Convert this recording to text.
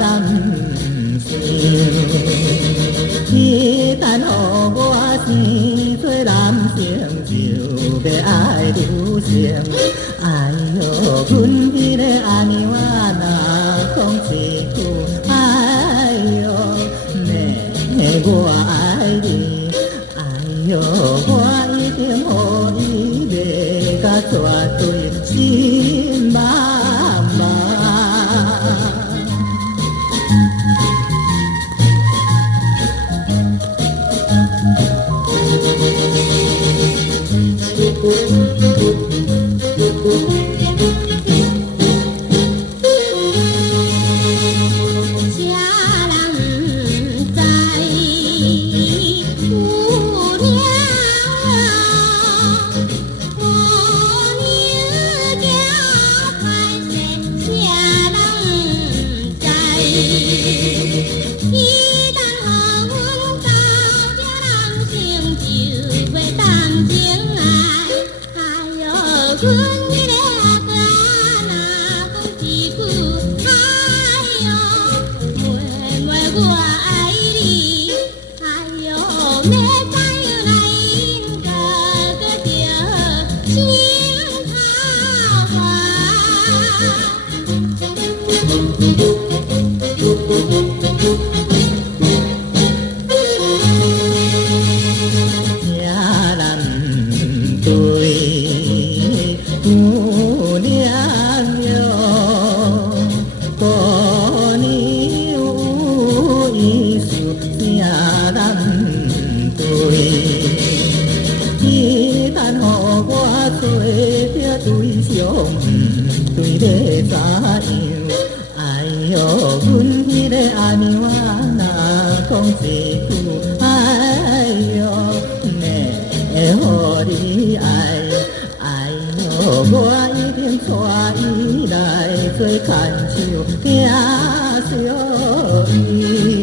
人毋想，伊等予我生做男生就要爱流星。哎哟，阮迄个阿娘啊，若讲一句，哎哟，妹我爱你，哎哟，我一定予伊袂甲绝对心茫茫。阮迄个阿哥若讲一句，哎哟，妹妹我爱你，哎哟，要怎样来应该搁着心头姑娘哟，姑娘有意思，啥人毋对？伊等予我做着对象，毋对要怎样？哎哟，阮迄个阿娘啊，若讲一句，哎哟，要予你爱。我一定带伊来做牵手，听小伊。